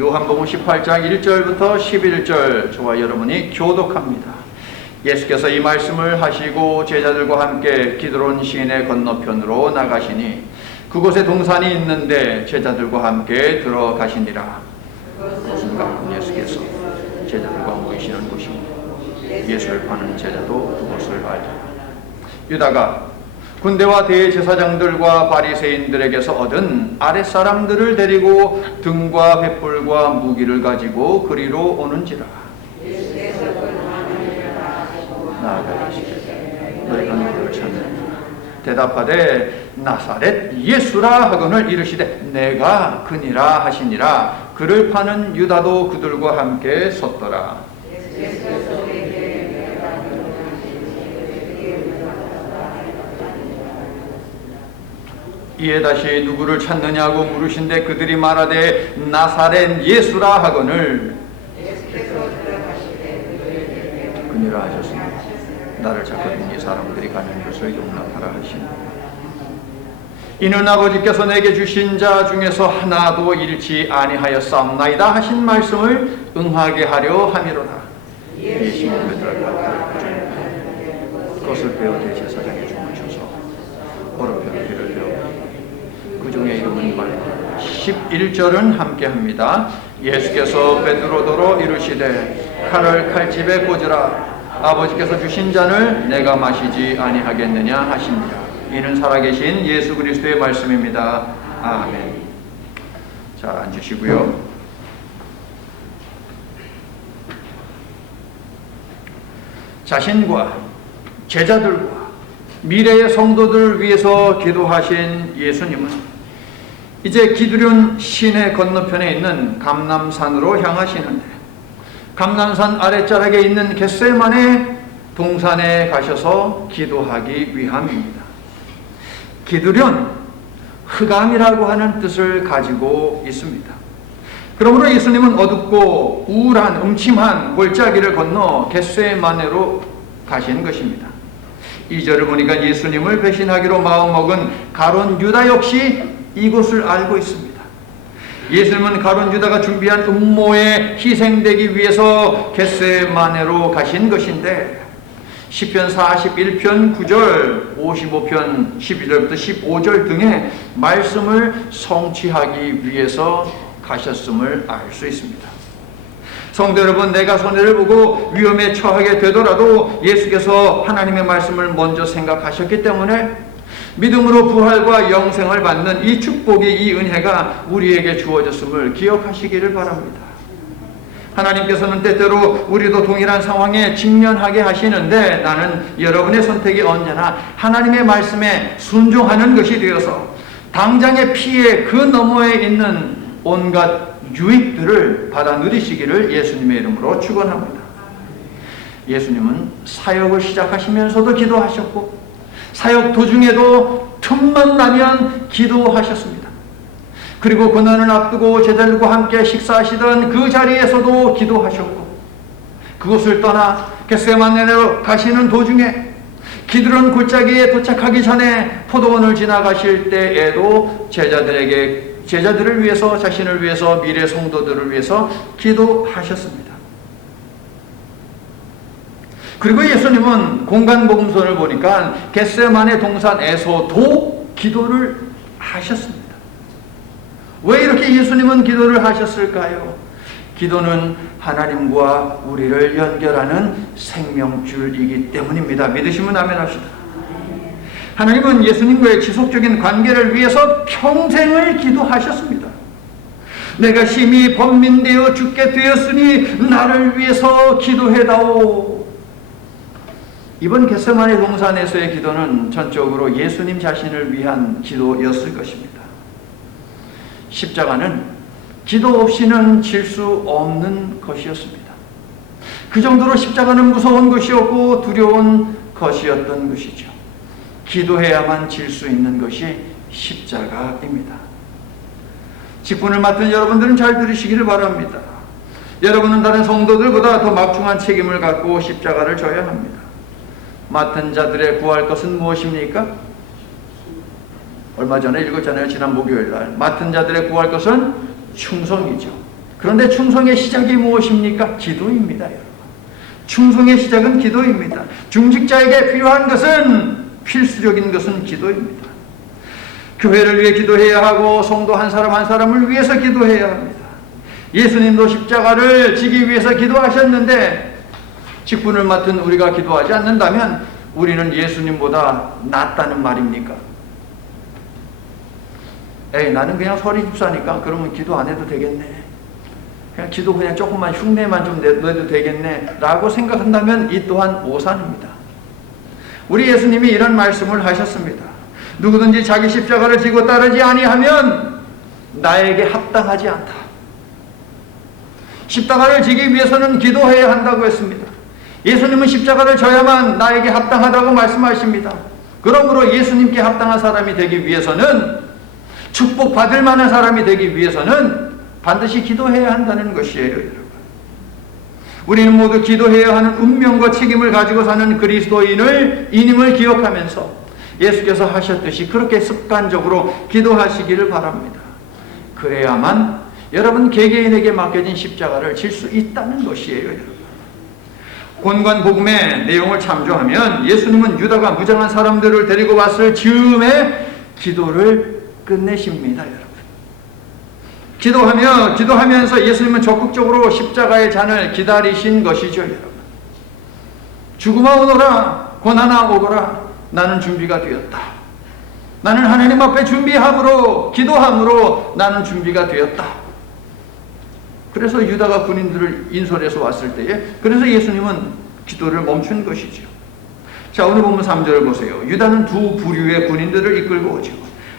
요한복음 18장 1절부터 11절 저와 여러분이 교독합니다. 예수께서 이 말씀을 하시고 제자들과 함께 기드론 시내 건너편으로 나가시니 그곳에 동산이 있는데 제자들과 함께 들어가시니라. 그것은 가끔 예수께서 제자들과 모이시는 곳이니 예수를 파는 제자도 그것을 알더라. 유다가 군대와 대제사장들과 바리새인들에게서 얻은 아랫사람들을 데리고 등과 횃불과 무기를 가지고 그리로 오는지라. 나아가 이르시되 너희가 누구를 찾느냐. 대답하되 나사렛 예수라 하거늘 이르시되 내가 그니라 하시니라. 그를 파는 유다도 그들과 함께 섰더라. 이에 다시 누구를 찾느냐고 물으신데 그들이 말하되 나사렛 예수라 하거늘 그니라 하셨으니 나를 찾거든 이 사람들이 가는 것을 용납하라 하시니 이는 아버지께서 내게 주신 자 중에서 하나도 잃지 아니하였사옵나이다 하신 말씀을 응하게 하려 함이로다. 예수님은 베드로가 그것을 배워 대제사장의 종을 쳐서 어렵게 귀를 배워 그 중에 이름은 말고 11절은 함께합니다. 예수께서 베드로더러 이르시되 칼을 칼집에 꽂으라. 아버지께서 주신 잔을 내가 마시지 아니하겠느냐 하시니라. 이는 살아계신 예수 그리스도의 말씀입니다. 아멘. 자, 앉으시고요. 자신과 제자들과 미래의 성도들을 위해서 기도하신 예수님은 이제 기드론 시내 건너편에 있는 감람산으로 향하시는데 감람산 아랫자락에 있는 겟세마네 동산에 가셔서 기도하기 위함입니다. 기드론, 흑암이라고 하는 뜻을 가지고 있습니다. 그러므로 예수님은 어둡고 우울한 음침한 골짜기를 건너 겟세마네로 가신 것입니다. 2절을 보니까 예수님을 배신하기로 마음먹은 가룟 유다 역시 이곳을 알고 있습니다. 예수님은 가룟 유다가 준비한 음모에 희생되기 위해서 겟세마네로 가신 것인데 시편 41편 9절, 55편 12절부터 15절 등의 말씀을 성취하기 위해서 가셨음을 알 수 있습니다. 성도 여러분, 내가 손해를 보고 위험에 처하게 되더라도 예수께서 하나님의 말씀을 먼저 생각하셨기 때문에 믿음으로 부활과 영생을 받는 이 축복이, 이 은혜가 우리에게 주어졌음을 기억하시기를 바랍니다. 하나님께서는 때때로 우리도 동일한 상황에 직면하게 하시는데 나는 여러분의 선택이 언제나 하나님의 말씀에 순종하는 것이 되어서 당장의 피해 그 너머에 있는 온갖 유익들을 받아 누리시기를 예수님의 이름으로 축원합니다. 예수님은 사역을 시작하시면서도 기도하셨고 사역 도중에도 틈만 나면 기도하셨습니다. 그리고 고난을 앞두고 제자들과 함께 식사하시던 그 자리에서도 기도하셨고 그곳을 떠나 겟세마네로 가시는 도중에 기드론 골짜기에 도착하기 전에 포도원을 지나가실 때에도 제자들을 위해서, 자신을 위해서, 미래 성도들을 위해서 기도하셨습니다. 그리고 예수님은 공간복음서를 보니까 겟세마네 동산에서도 기도를 하셨습니다. 왜 이렇게 예수님은 기도를 하셨을까요? 기도는 하나님과 우리를 연결하는 생명줄이기 때문입니다. 믿으시면 아멘 합시다. 하나님은 예수님과의 지속적인 관계를 위해서 평생을 기도하셨습니다. 내가 심히 번민되어 죽게 되었으니 나를 위해서 기도해다오. 이번 겟세마네 동산에서의 기도는 전적으로 예수님 자신을 위한 기도였을 것입니다. 십자가는 기도 없이는 질 수 없는 것이었습니다. 그 정도로 십자가는 무서운 것이었고 두려운 것이었던 것이죠. 기도해야만 질 수 있는 것이 십자가입니다. 직분을 맡은 여러분들은 잘 들으시기를 바랍니다. 여러분은 다른 성도들보다 더 막중한 책임을 갖고 십자가를 져야 합니다. 맡은 자들의 구할 것은 무엇입니까? 얼마 전에 읽었잖아요. 지난 목요일 날. 맡은 자들의 구할 것은 충성이죠. 그런데 충성의 시작이 무엇입니까? 기도입니다, 여러분. 충성의 시작은 기도입니다. 중직자에게 필요한 것은, 필수적인 것은 기도입니다. 교회를 위해 기도해야 하고 성도 한 사람 한 사람을 위해서 기도해야 합니다. 예수님도 십자가를 지기 위해서 기도하셨는데 직분을 맡은 우리가 기도하지 않는다면 우리는 예수님보다 낫다는 말입니까? 에이, 나는 그냥 서리 집사니까 그러면 기도 안 해도 되겠네. 그냥 기도 그냥 조금만 흉내만 좀 내도 되겠네 라고 생각한다면 이 또한 오산입니다. 우리 예수님이 이런 말씀을 하셨습니다. 누구든지 자기 십자가를 지고 따르지 아니하면 나에게 합당하지 않다. 십자가를 지기 위해서는 기도해야 한다고 했습니다. 예수님은 십자가를 져야만 나에게 합당하다고 말씀하십니다. 그러므로 예수님께 합당한 사람이 되기 위해서는, 축복받을 만한 사람이 되기 위해서는 반드시 기도해야 한다는 것이에요, 여러분. 우리는 모두 기도해야 하는 운명과 책임을 가지고 사는 그리스도인임을 기억하면서 예수께서 하셨듯이 그렇게 습관적으로 기도하시기를 바랍니다. 그래야만 여러분 개개인에게 맡겨진 십자가를 질 수 있다는 것이에요, 여러분. 본관복음의 내용을 참조하면 예수님은 유다가 무장한 사람들을 데리고 왔을 즈음에 기도를 끝내십니다, 여러분. 기도하면서 예수님은 적극적으로 십자가의 잔을 기다리신 것이죠, 여러분. 죽음아 오너라, 고난아 오거라, 나는 준비가 되었다. 나는 하나님 앞에 준비함으로, 기도함으로 나는 준비가 되었다. 그래서 유다가 군인들을 인솔해서 왔을 때에, 그래서 예수님은 기도를 멈춘 것이죠. 자, 오늘 본문 3절을 보세요. 유다는 두 부류의 군인들을 이끌고 오죠.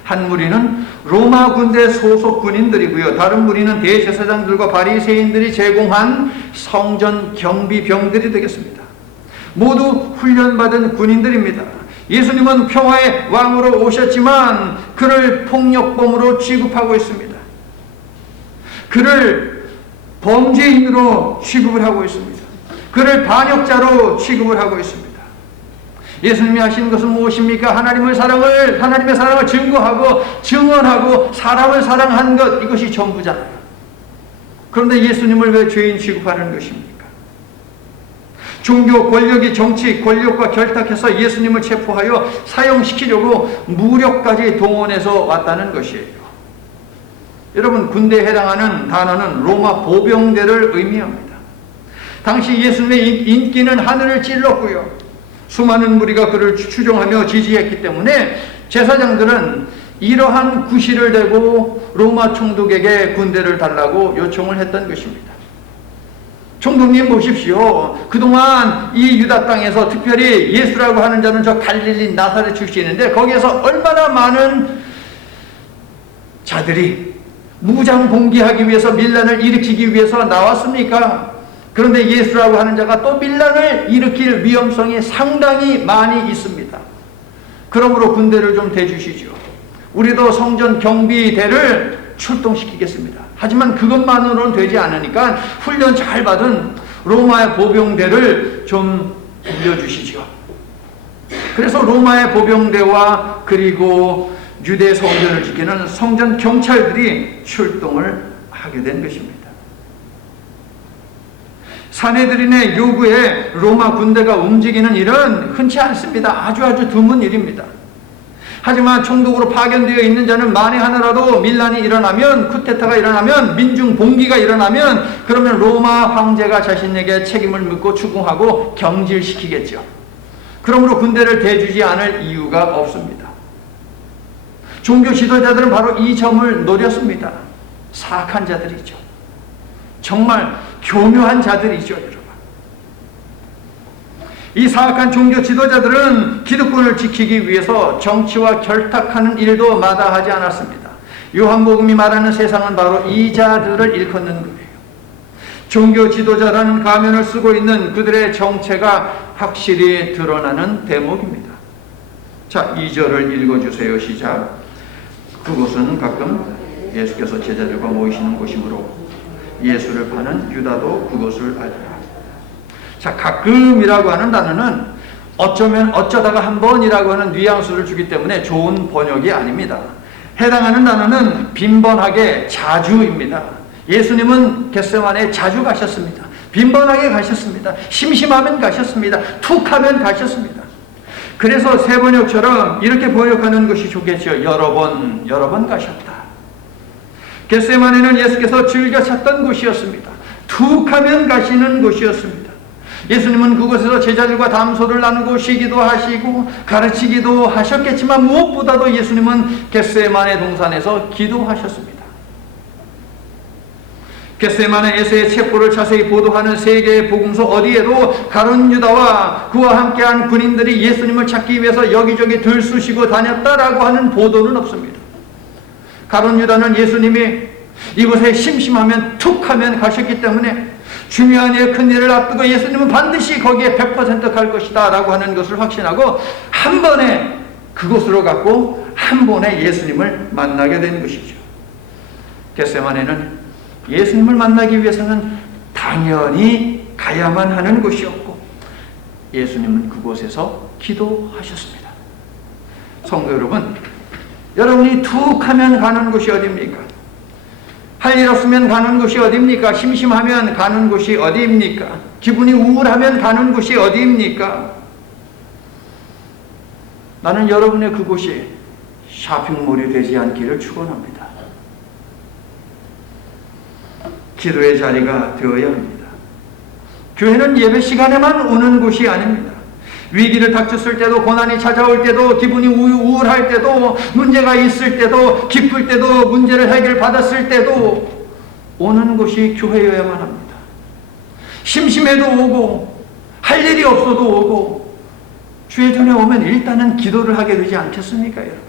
한 무리는 로마 군대 소속 군인들이고요. 다른 무리는 대제사장들과 바리새인들이 제공한 성전 경비병들이 되겠습니다. 모두 훈련받은 군인들입니다. 예수님은 평화의 왕으로 오셨지만 그를 폭력범으로 취급하고 있습니다. 그를 범죄인으로 취급을 하고 있습니다. 그를 반역자로 취급을 하고 있습니다. 예수님이 하시는 것은 무엇입니까? 하나님의 사랑을 증거하고 증언하고 사람을 사랑한 것, 이것이 전부잖아요. 그런데 예수님을 왜 죄인 취급하는 것입니까? 종교 권력이 정치 권력과 결탁해서 예수님을 체포하여 사형시키려고 무력까지 동원해서 왔다는 것이에요. 여러분, 군대에 해당하는 단어는 로마 보병대를 의미합니다. 당시 예수님의 인기는 하늘을 찔렀고요. 수많은 무리가 그를 추종하며 지지했기 때문에 제사장들은 이러한 구실을 대고 로마 총독에게 군대를 달라고 요청을 했던 것입니다. 총독님 보십시오. 그동안 이 유다 땅에서 특별히 예수라고 하는 자는 저 갈릴리 나사렛 출신인데 거기에서 얼마나 많은 자들이 무장 봉기하기 위해서 밀란을 일으키기 위해서 나왔습니까? 그런데 예수라고 하는 자가 또 밀란을 일으킬 위험성이 상당히 많이 있습니다. 그러므로 군대를 좀 대주시죠. 우리도 성전 경비대를 출동시키겠습니다. 하지만 그것만으로는 되지 않으니까 훈련 잘 받은 로마의 보병대를 좀 빌려주시죠. 그래서 로마의 보병대와 그리고 유대 성전을 지키는 성전 경찰들이 출동을 하게 된 것입니다. 사내들인의 요구에 로마 군대가 움직이는 일은 흔치 않습니다. 아주 드문 일입니다. 하지만 총독으로 파견되어 있는 자는 만에 하나라도 밀란이 일어나면, 쿠데타가 일어나면, 민중 봉기가 일어나면 그러면 로마 황제가 자신에게 책임을 묻고 추궁하고 경질시키겠죠. 그러므로 군대를 대주지 않을 이유가 없습니다. 종교 지도자들은 바로 이 점을 노렸습니다. 사악한 자들이죠. 정말 교묘한 자들이죠, 여러분. 이 사악한 종교 지도자들은 기득권을 지키기 위해서 정치와 결탁하는 일도 마다하지 않았습니다. 요한복음이 말하는 세상은 바로 이 자들을 일컫는 거예요. 종교 지도자라는 가면을 쓰고 있는 그들의 정체가 확실히 드러나는 대목입니다. 자, 2절을 읽어주세요. 시작. 그곳은 가끔 예수께서 제자들과 모이시는 곳이므로 예수를 파는 유다도 그것을 알더라. 자, 가끔이라고 하는 단어는 어쩌다가 한 번이라고 하는 뉘앙스를 주기 때문에 좋은 번역이 아닙니다. 해당하는 단어는 빈번하게, 자주입니다. 예수님은 겟세마네에 자주 가셨습니다. 빈번하게 가셨습니다. 심심하면 가셨습니다. 툭 하면 가셨습니다. 그래서 세 번역처럼 이렇게 번역하는 것이 좋겠죠. 여러 번 가셨다. 겟세마네는 예수께서 즐겨 찾던 곳이었습니다. 툭 하면 가시는 곳이었습니다. 예수님은 그곳에서 제자들과 담소를 나누고 쉬기도 하시고 가르치기도 하셨겠지만 무엇보다도 예수님은 겟세마네 동산에서 기도하셨습니다. 겟세마네에서의 체포를 자세히 보도하는 세계의 복음서 어디에도 가룟 유다와 그와 함께한 군인들이 예수님을 찾기 위해서 여기저기 들쑤시고 다녔다라고 하는 보도는 없습니다. 가룟 유다는 예수님이 이곳에 심심하면 툭 하면 가셨기 때문에 중요한 일, 큰 일을 앞두고 예수님은 반드시 거기에 100% 갈 것이다 라고 하는 것을 확신하고 한 번에 그곳으로 갔고 한 번에 예수님을 만나게 된 것이죠. 겟세마네는 예수님을 만나기 위해서는 당연히 가야만 하는 곳이었고 예수님은 그곳에서 기도하셨습니다. 성도 여러분, 여러분이 툭 하면 가는 곳이 어디입니까? 할 일 없으면 가는 곳이 어디입니까? 심심하면 가는 곳이 어디입니까? 기분이 우울하면 가는 곳이 어디입니까? 나는 여러분의 그곳이 쇼핑몰이 되지 않기를 축원합니다. 기도의 자리가 되어야 합니다. 교회는 예배 시간에만 오는 곳이 아닙니다. 위기를 닥쳤을 때도, 고난이 찾아올 때도, 기분이 우울할 때도, 문제가 있을 때도, 기쁠 때도, 문제를 해결받았을 때도 오는 곳이 교회여야만 합니다. 심심해도 오고 할 일이 없어도 오고 주의 전에 오면 일단은 기도를 하게 되지 않겠습니까, 여러분?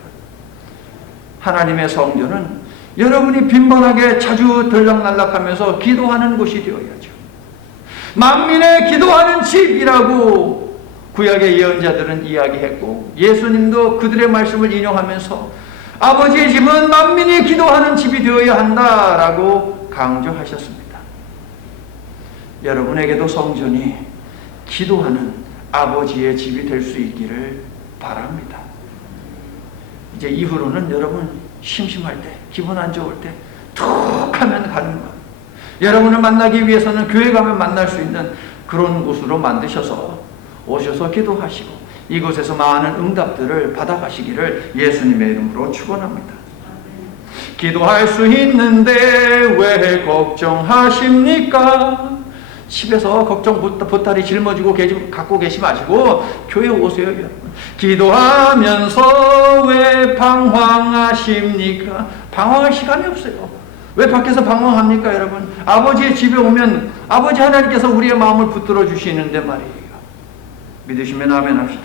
하나님의 성전은 여러분이 빈번하게 자주 들락날락하면서 기도하는 곳이 되어야죠. 만민의 기도하는 집이라고 구약의 예언자들은 이야기했고 예수님도 그들의 말씀을 인용하면서 아버지의 집은 만민이 기도하는 집이 되어야 한다라고 강조하셨습니다. 여러분에게도 성전이 기도하는 아버지의 집이 될 수 있기를 바랍니다. 이제 이후로는 여러분 심심할 때, 기분 안 좋을 때 툭 하면 가는 것, 여러분을 만나기 위해서는 교회 가면 만날 수 있는 그런 곳으로 만드셔서 오셔서 기도하시고 이곳에서 많은 응답들을 받아가시기를 예수님의 이름으로 축원합니다. 기도할 수 있는데 왜 걱정하십니까? 집에서 걱정 보따리 짊어지고 갖고 계시 마시고 교회 오세요, 여러분. 기도하면서 왜 방황하십니까? 방황할 시간이 없어요. 왜 밖에서 방황합니까, 여러분? 아버지의 집에 오면 아버지 하나님께서 우리의 마음을 붙들어 주시는데 말이에요. 믿으시면 아멘 합시다.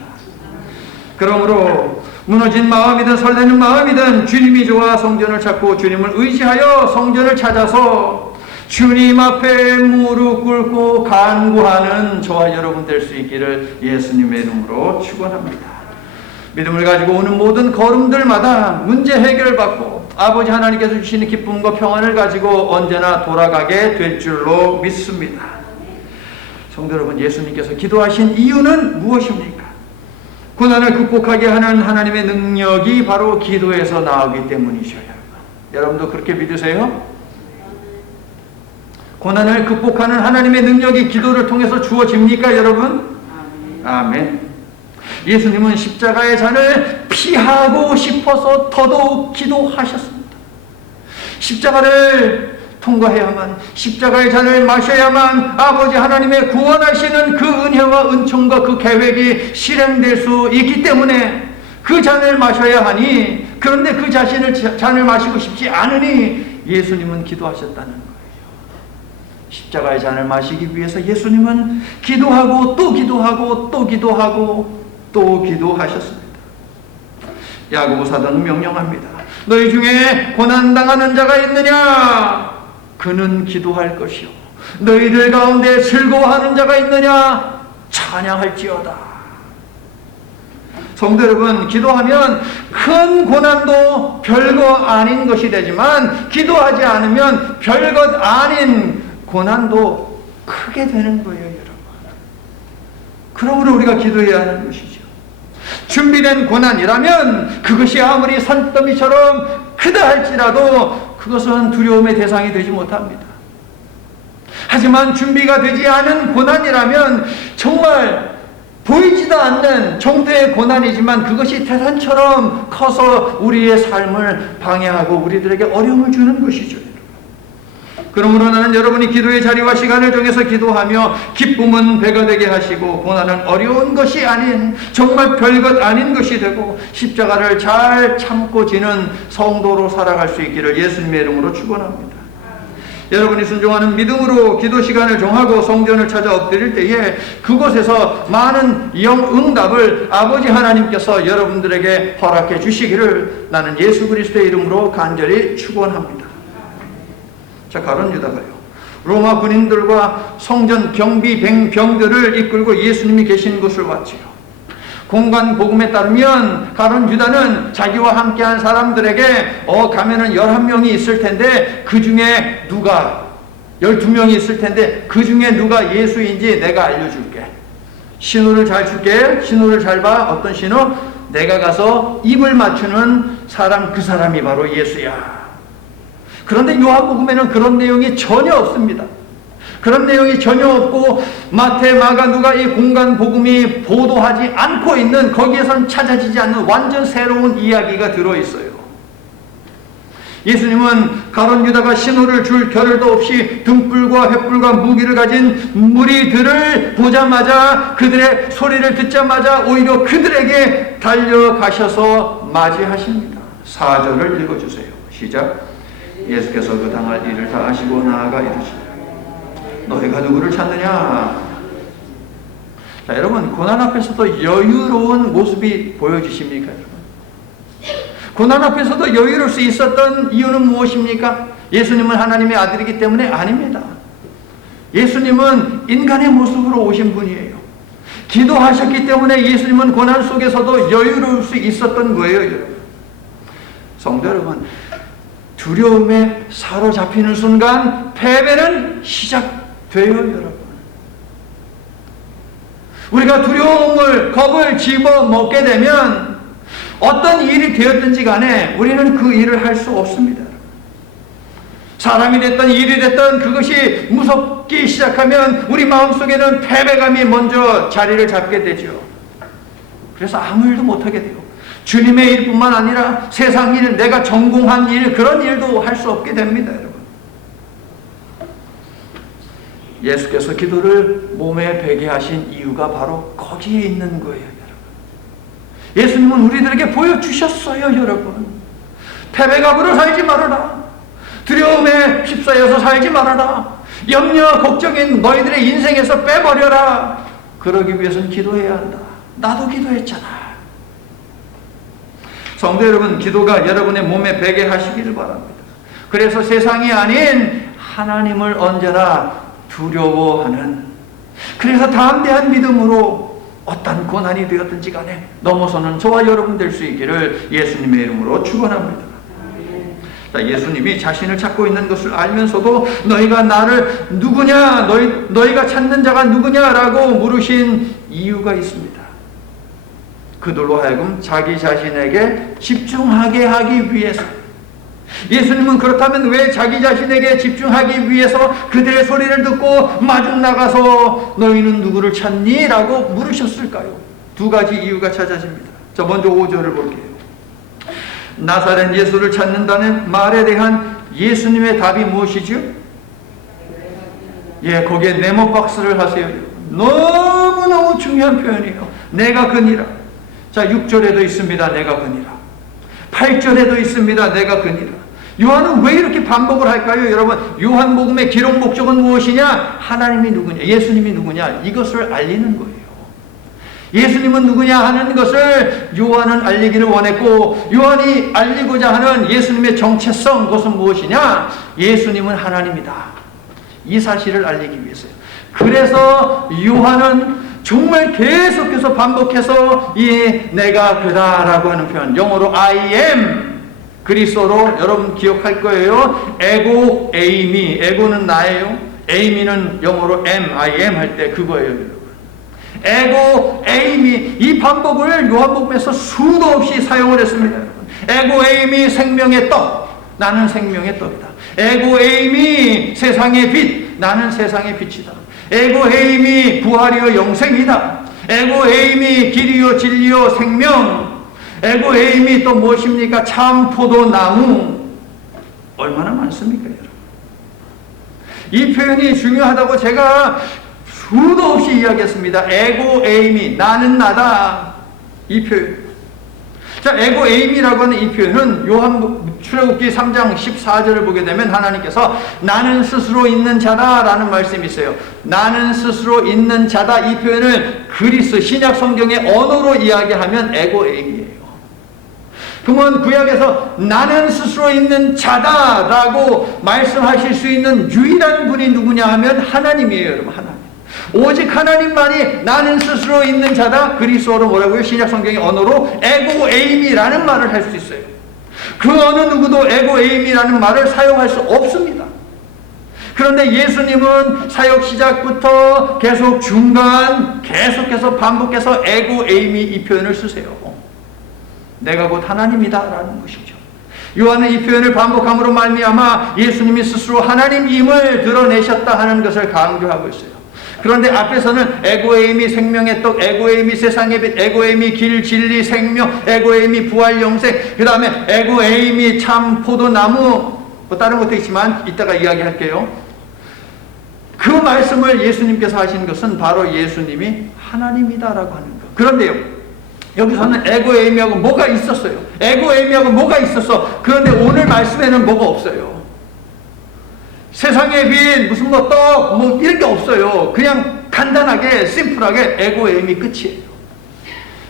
그러므로 무너진 마음이든 설레는 마음이든 주님이 좋아 성전을 찾고 주님을 의지하여 성전을 찾아서 주님 앞에 무릎 꿇고 간구하는 저와 여러분 될 수 있기를 예수님의 이름으로 축원합니다. 믿음을 가지고 오는 모든 걸음들마다 문제 해결받고 아버지 하나님께서 주시는 기쁨과 평안을 가지고 언제나 돌아가게 될 줄로 믿습니다. 성도 여러분, 예수님께서 기도하신 이유는 무엇입니까? 고난을 극복하게 하는 하나님의 능력이 바로 기도에서 나오기 때문이죠. 여러분도 그렇게 믿으세요? 고난을 극복하는 하나님의 능력이 기도를 통해서 주어집니까, 여러분? 아멘. 예수님은 십자가의 잔을 피하고 싶어서 더더욱 기도하셨습니다. 십자가를 통과해야만, 십자가의 잔을 마셔야만 아버지 하나님의 구원하시는 그 은혜와 은총과 그 계획이 실행될 수 있기 때문에 그 잔을 마셔야 하니, 그런데 그 잔을 마시고 싶지 않으니 예수님은 기도하셨다는 거예요. 십자가의 잔을 마시기 위해서 예수님은 기도하고 또 기도하고 또 기도하고 또 기도하셨습니다. 야고보 사도는 명령합니다. 너희 중에 고난당하는 자가 있느냐? 그는 기도할 것이요. 너희들 가운데 즐거워하는 자가 있느냐? 찬양할지어다. 성도 여러분, 기도하면 큰 고난도 별거 아닌 것이 되지만 기도하지 않으면 별것 아닌 고난도 크게 되는 거예요, 여러분. 그러므로 우리가 기도해야 하는 것이죠. 준비된 고난이라면 그것이 아무리 산더미처럼 크다 할지라도 그것은 두려움의 대상이 되지 못합니다. 하지만 준비가 되지 않은 고난이라면 정말 보이지도 않는 정도의 고난이지만 그것이 태산처럼 커서 우리의 삶을 방해하고 우리들에게 어려움을 주는 것이죠. 그러므로 나는 여러분이 기도의 자리와 시간을 정해서 기도하며 기쁨은 배가 되게 하시고 고난은 어려운 것이 아닌 정말 별것 아닌 것이 되고 십자가를 잘 참고 지는 성도로 살아갈 수 있기를 예수님의 이름으로 축원합니다. 여러분이 순종하는 믿음으로 기도 시간을 정하고 성전을 찾아 엎드릴 때에 그곳에서 많은 응답을 아버지 하나님께서 여러분들에게 허락해 주시기를 나는 예수 그리스도의 이름으로 간절히 축원합니다. 자, 가룟 유다가요, 로마 군인들과 성전 경비 병들을 이끌고 예수님이 계신 곳을 왔지요. 공간 복음에 따르면 가룟 유다는 자기와 함께한 사람들에게 가면은 11명이 있을 텐데 그 중에 누가 12명이 있을 텐데 그 중에 누가 예수인지 내가 알려줄게. 신호를 잘 줄게. 신호를 잘 봐. 어떤 신호? 내가 가서 입을 맞추는 사람, 그 사람이 바로 예수야. 그런데 요한복음에는 그런 내용이 전혀 없습니다. 그런 내용이 전혀 없고 마태, 마가, 누가 이 공간 복음이 보도하지 않고 있는, 거기에선 찾아지지 않는 완전 새로운 이야기가 들어있어요. 예수님은 가룟 유다가 신호를 줄 겨를도 없이 등불과 횃불과 무기를 가진 무리들을 보자마자, 그들의 소리를 듣자마자 오히려 그들에게 달려가셔서 맞이하십니다. 4절을 읽어주세요. 시작. 예수께서 그 당할 일을 다 아시고 나아가 이르시되 너희가 누구를 찾느냐? 자, 여러분, 고난 앞에서도 여유로운 모습이 보여지십니까? 여러분, 고난 앞에서도 여유로울 수 있었던 이유는 무엇입니까? 예수님은 하나님의 아들이기 때문에? 아닙니다. 예수님은 인간의 모습으로 오신 분이에요. 기도하셨기 때문에 예수님은 고난 속에서도 여유로울 수 있었던 거예요. 여러분, 성도 여러분, 두려움에 사로잡히는 순간 패배는 시작돼요. 여러분, 우리가 두려움을, 겁을 집어먹게 되면 어떤 일이 되었든지 간에 우리는 그 일을 할 수 없습니다. 사람이 됐든 일이 됐든 그것이 무섭기 시작하면 우리 마음속에는 패배감이 먼저 자리를 잡게 되죠. 그래서 아무 일도 못하게 돼요. 주님의 일뿐만 아니라 세상 일, 내가 전공한 일, 그런 일도 할 수 없게 됩니다. 여러분, 예수께서 기도를 몸에 배게 하신 이유가 바로 거기에 있는 거예요. 여러분, 예수님은 우리들에게 보여주셨어요. 여러분, 패배감으로 살지 말아라. 두려움에 휩싸여서 살지 말아라. 염려, 걱정인 너희들의 인생에서 빼버려라. 그러기 위해서는 기도해야 한다. 나도 기도했잖아. 성도 여러분, 기도가 여러분의 몸에 배게 하시기를 바랍니다. 그래서 세상이 아닌 하나님을 언제나 두려워하는, 그래서 담대한 믿음으로 어떤 고난이 되었든지 간에 넘어서는 저와 여러분 될 수 있기를 예수님의 이름으로 축원합니다. 자, 예수님이 자신을 찾고 있는 것을 알면서도 너희가 나를 누구냐, 너희가 찾는 자가 누구냐라고 물으신 이유가 있습니다. 그들로 하여금 자기 자신에게 집중하게 하기 위해서. 예수님은 그렇다면 왜 자기 자신에게 집중하기 위해서 그들의 소리를 듣고 마중 나가서 너희는 누구를 찾니? 라고 물으셨을까요? 두 가지 이유가 찾아집니다. 자, 먼저 5절을 볼게요. 나사렛 예수를 찾는다는 말에 대한 예수님의 답이 무엇이죠? 예, 거기에 네모박스를 하세요. 너무너무 중요한 표현이에요. 내가 그니라. 자, 6절에도 있습니다. 내가 그니라. 8절에도 있습니다. 내가 그니라. 요한은 왜 이렇게 반복을 할까요? 여러분, 요한복음의 기록 목적은 무엇이냐? 하나님이 누구냐, 예수님이 누구냐, 이것을 알리는 거예요. 예수님은 누구냐 하는 것을 요한은 알리기를 원했고, 요한이 알리고자 하는 예수님의 정체성, 그것은 무엇이냐? 예수님은 하나님이다. 이 사실을 알리기 위해서요. 그래서 요한은 정말 계속해서 반복해서 이 내가 그다라고 하는 표현, 영어로 I am, 그리스어로 여러분 기억할 거예요. 에고 에이미, 에고는 나예요. 에이미는 영어로 am, I am 할 때 그거예요. 여러분, 에고 에이미, 이 반복을 요한복음에서 수도 없이 사용을 했습니다. 에고 에이미 생명의 떡, 나는 생명의 떡이다. 에고 에이미 세상의 빛, 나는 세상의 빛이다. 에고헤임이 부활이요 영생이다. 에고헤임이 길이요 진리요 생명. 에고헤임이 또 무엇입니까? 참 포도나무. 얼마나 많습니까, 여러분? 이 표현이 중요하다고 제가 수도 없이 이야기했습니다. 에고에임이 나는 나다. 이 표현. 자, 에고에임이라고 하는 이 표현은 출애굽기 3장 14절을 보게 되면 하나님께서 나는 스스로 있는 자다 라는 말씀이 있어요. 나는 스스로 있는 자다, 이 표현을 그리스 신약 성경의 언어로 이야기하면 에고에임이에요. 그러면 구약에서 나는 스스로 있는 자다라고 말씀하실 수 있는 유일한 분이 누구냐 하면 하나님이에요, 여러분. 하나님. 오직 하나님만이 나는 스스로 있는 자다. 그리스어로 뭐라고요? 신약 성경의 언어로 에고에임이라는 말을 할 수 있어요. 그 어느 누구도 에고에임이라는 말을 사용할 수 없습니다. 그런데 예수님은 사역 시작부터 계속 중간 계속해서 반복해서 에고에임이 이 표현을 쓰세요. 내가 곧 하나님이다 라는 것이죠. 요한은 이 표현을 반복함으로 말미암아 예수님이 스스로 하나님임을 드러내셨다 하는 것을 강조하고 있어요. 그런데 앞에서는 에고에임이 생명의 떡, 에고에임이 세상의 빛, 에고에임이 길, 진리, 생명, 에고에임이 부활, 영생, 그 다음에 에고에임이 참 포도나무, 뭐 다른 것도 있지만 이따가 이야기할게요. 그 말씀을 예수님께서 하신 것은 바로 예수님이 하나님이다라고 하는 것. 그런데요, 여기서는 에고에임이하고 뭐가 있었어요. 에고에임이하고 뭐가 있었어. 그런데 오늘 말씀에는 뭐가 없어요. 세상의 빛, 무슨 뭐 떡, 뭐 이런 게 없어요. 그냥 간단하게, 심플하게 에고에임이 끝이에요.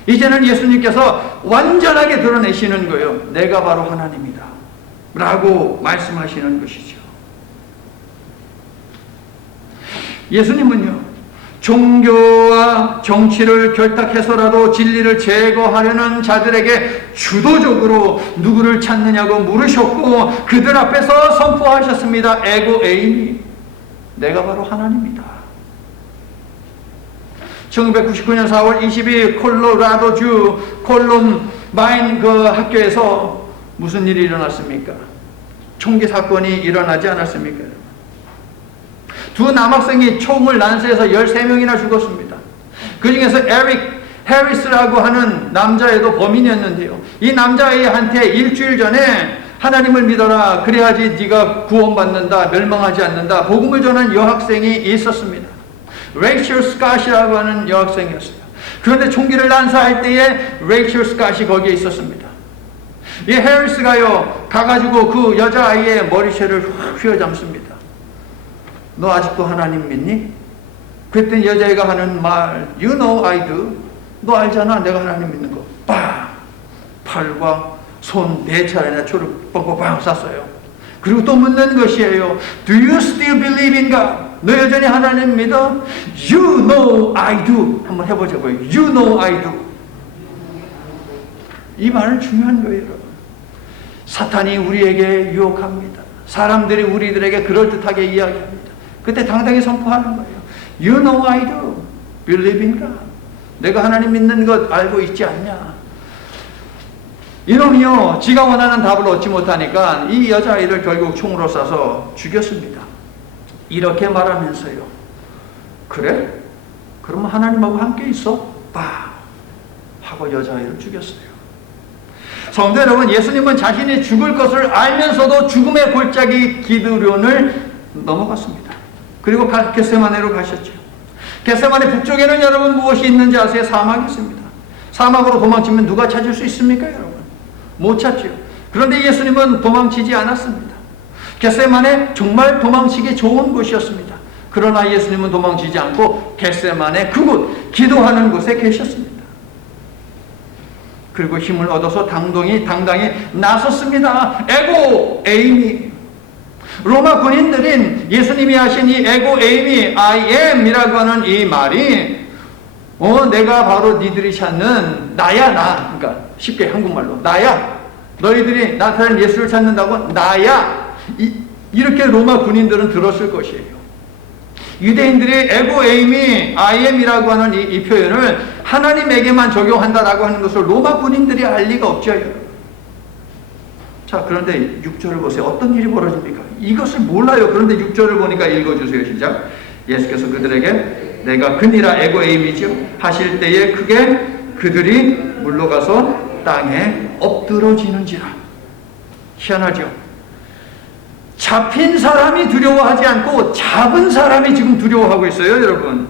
이제는 예수님께서 완전하게 드러내시는 거예요. 내가 바로 하나님이다 라고 말씀하시는 것이죠. 예수님은요, 종교와 정치를 결탁해서라도 진리를 제거하려는 자들에게 주도적으로 누구를 찾느냐고 물으셨고 그들 앞에서 선포하셨습니다. 에고에임이 내가 바로 하나님이다. 1999년 4월 22일 콜로라도주 콜럼바인 그 학교에서 무슨 일이 일어났습니까? 총기 사건이 일어나지 않았습니까? 두 남학생이 총을 난사해서 13명이나 죽었습니다. 그 중에서 에릭 해리스라고 하는 남자애도 범인이었는데요. 이 남자애한테 일주일 전에 하나님을 믿어라, 그래야지 네가 구원받는다, 멸망하지 않는다, 복음을 전한 여학생이 있었습니다. 레이첼 스캇이라고 하는 여학생이었어요. 그런데 총기를 난사할 때에 레이첼 스캇이 거기에 있었습니다. 이 해리스가요, 가가지고 그 여자아이의 머리채를 확 휘어잡습니다. 너 아직도 하나님 믿니? 그랬더니 여자애가 하는 말, You know I do. 너 알잖아, 내가 하나님 믿는 거. 빵! 팔과 손 4차례나 초를 빵빵빵 쐈어요. 그리고 또 묻는 것이에요. Do you still believe in God? 너 여전히 하나님 믿어? You know I do. 한번 해보자고요. You know I do. 이 말은 중요한 거예요, 여러분. 사탄이 우리에게 유혹합니다. 사람들이 우리들에게 그럴듯하게 이야기합니다. 그때 당당히 선포하는 거예요. You know I do. Believe in God. 내가 하나님 믿는 것 알고 있지 않냐. 이놈이요, 지가 원하는 답을 얻지 못하니까 이 여자아이를 결국 총으로 쏴서 죽였습니다. 이렇게 말하면서요, 그래? 그러면 하나님하고 함께 있어? 빠! 하고 여자아이를 죽였어요. 성도 여러분, 예수님은 자신이 죽을 것을 알면서도 죽음의 골짜기 기드론을 넘어갔습니다. 그리고 겟세마네로 가셨죠. 겟세마네 북쪽에는 여러분 무엇이 있는지 아세요? 사막이 있습니다. 사막으로 도망치면 누가 찾을 수 있습니까, 여러분? 못 찾죠. 그런데 예수님은 도망치지 않았습니다. 겟세마네 정말 도망치기 좋은 곳이었습니다. 그러나 예수님은 도망치지 않고 겟세마네 그곳, 기도하는 곳에 계셨습니다. 그리고 힘을 얻어서 당당히 나섰습니다. 에고에임이. 로마 군인들인 예수님이 하신 이 에고에임이 I am이라고 하는 이 말이 내가 바로 니들이 찾는 나야, 나. 그러니까 쉽게 한국말로 나야. 너희들이 나타난 예수를 찾는다고 나야. 이렇게 로마 군인들은 들었을 것이에요. 유대인들이 에고에임이 I am이라고 하는 이 표현을 하나님에게만 적용한다라고 하는 것을 로마 군인들이 알 리가 없죠. 자, 그런데 6절을 보세요. 어떤 일이 벌어집니까? 이것을 몰라요. 그런데 6절을 보니까 읽어주세요. 시작. 예수께서 그들에게 내가 그니라 에고에임이죠 하실 때에 크게 그들이 물러가서 땅에 엎드러지는지라. 희한하죠. 잡힌 사람이 두려워하지 않고 잡은 사람이 지금 두려워하고 있어요. 여러분,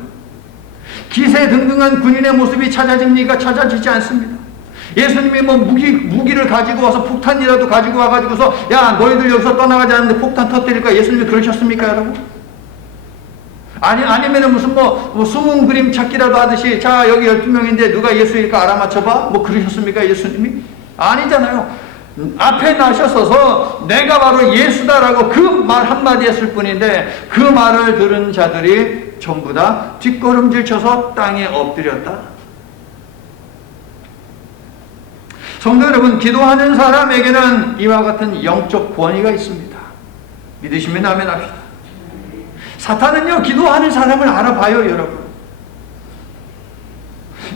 기세등등한 군인의 모습이 찾아집니까? 찾아지지 않습니다. 예수님이 뭐 무기를 가지고 와서 폭탄이라도 가지고 와가지고서 야 너희들 여기서 떠나가지 않는데 폭탄 터뜨릴까? 예수님이 그러셨습니까, 여러분? 아니면은 무슨 뭐 숨은 그림 찾기라도 하듯이 자 여기 12명인데 누가 예수일까 알아맞혀봐? 뭐 그러셨습니까, 예수님이? 아니잖아요. 앞에 나셔서서 내가 바로 예수다라고 그 말 한마디 했을 뿐인데 그 말을 들은 자들이 전부 다 뒷걸음질 쳐서 땅에 엎드렸다. 성도 여러분, 기도하는 사람에게는 이와 같은 영적 권위가 있습니다. 믿으시면 아멘 합시다. 사탄은요, 기도하는 사람을 알아봐요, 여러분.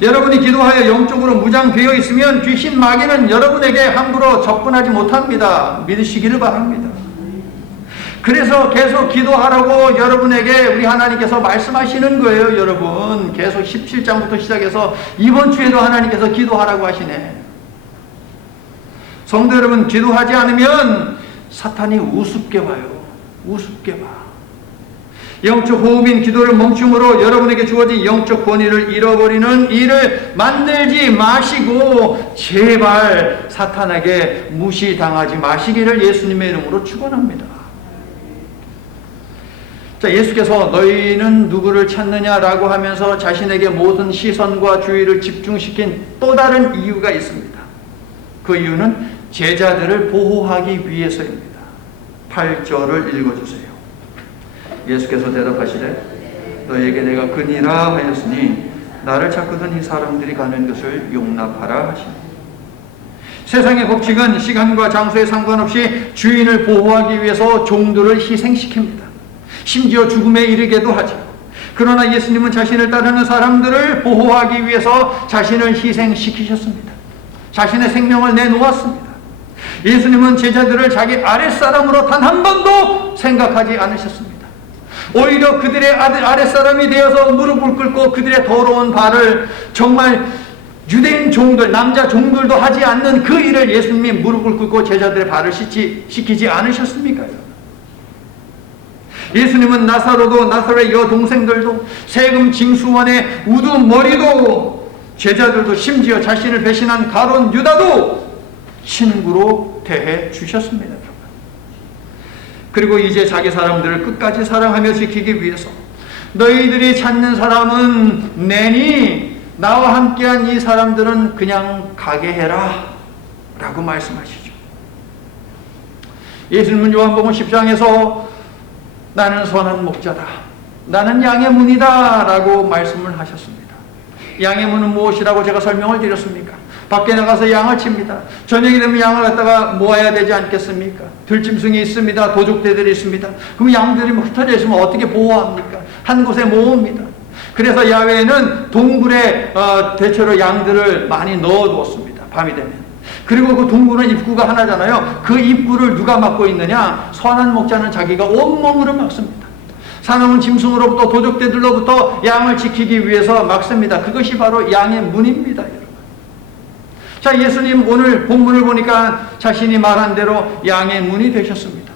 여러분이 기도하여 영적으로 무장되어 있으면 귀신 마귀는 여러분에게 함부로 접근하지 못합니다. 믿으시기를 바랍니다. 그래서 계속 기도하라고 여러분에게 우리 하나님께서 말씀하시는 거예요, 여러분. 계속 17장부터 시작해서 이번 주에도 하나님께서 기도하라고 하시네. 성도 여러분, 기도하지 않으면 사탄이 우습게 봐요. 우습게 봐. 영적 호흡인 기도를 멈춤으로 여러분에게 주어진 영적 권위를 잃어버리는 일을 만들지 마시고 제발 사탄에게 무시당하지 마시기를 예수님의 이름으로 축원합니다. 자, 예수께서 너희는 누구를 찾느냐라고 하면서 자신에게 모든 시선과 주의를 집중시킨 또 다른 이유가 있습니다. 그 이유는 제자들을 보호하기 위해서입니다. 8절을 읽어주세요. 예수께서 대답하시되 너희에게 내가 그니라 하였으니 나를 찾거든 이 사람들이 가는 것을 용납하라 하시니. 세상의 법칙은 시간과 장소에 상관없이 주인을 보호하기 위해서 종들을 희생시킵니다. 심지어 죽음에 이르게도 하죠. 그러나 예수님은 자신을 따르는 사람들을 보호하기 위해서 자신을 희생시키셨습니다. 자신의 생명을 내놓았습니다. 예수님은 제자들을 자기 아랫사람으로 단 한 번도 생각하지 않으셨습니다. 오히려 그들의 아랫사람이 되어서 무릎을 꿇고 그들의 더러운 발을 정말 유대인 종들, 남자 종들도 하지 않는 그 일을 예수님이 무릎을 꿇고 제자들의 발을 시키지 않으셨습니까? 예수님은 나사로도, 나사로의 여동생들도, 세금 징수원의 우두머리도, 제자들도, 심지어 자신을 배신한 가룟 유다도 친구로 대해 주셨습니다. 그리고 이제 자기 사람들을 끝까지 사랑하며 지키기 위해서 너희들이 찾는 사람은 내니 나와 함께한 이 사람들은 그냥 가게 해라 라고 말씀하시죠. 예수님은 요한복음 10장에서 나는 선한 목자다, 나는 양의 문이다 라고 말씀을 하셨습니다. 양의 문은 무엇이라고 제가 설명을 드렸습니까? 밖에 나가서 양을 칩니다. 저녁이 되면 양을 갖다가 모아야 되지 않겠습니까? 들짐승이 있습니다. 도둑대들이 있습니다. 그럼 양들이 흩어져 있으면 어떻게 보호합니까? 한 곳에 모읍니다. 그래서 야외에는 동굴에 대체로 양들을 많이 넣어두었습니다. 밤이 되면. 그리고 그 동굴은 입구가 하나잖아요. 그 입구를 누가 막고 있느냐? 선한 목자는 자기가 온몸으로 막습니다. 사나운 짐승으로부터 도둑대들로부터 양을 지키기 위해서 막습니다. 그것이 바로 양의 문입니다. 자, 예수님 오늘 본문을 보니까 자신이 말한 대로 양의 문이 되셨습니다.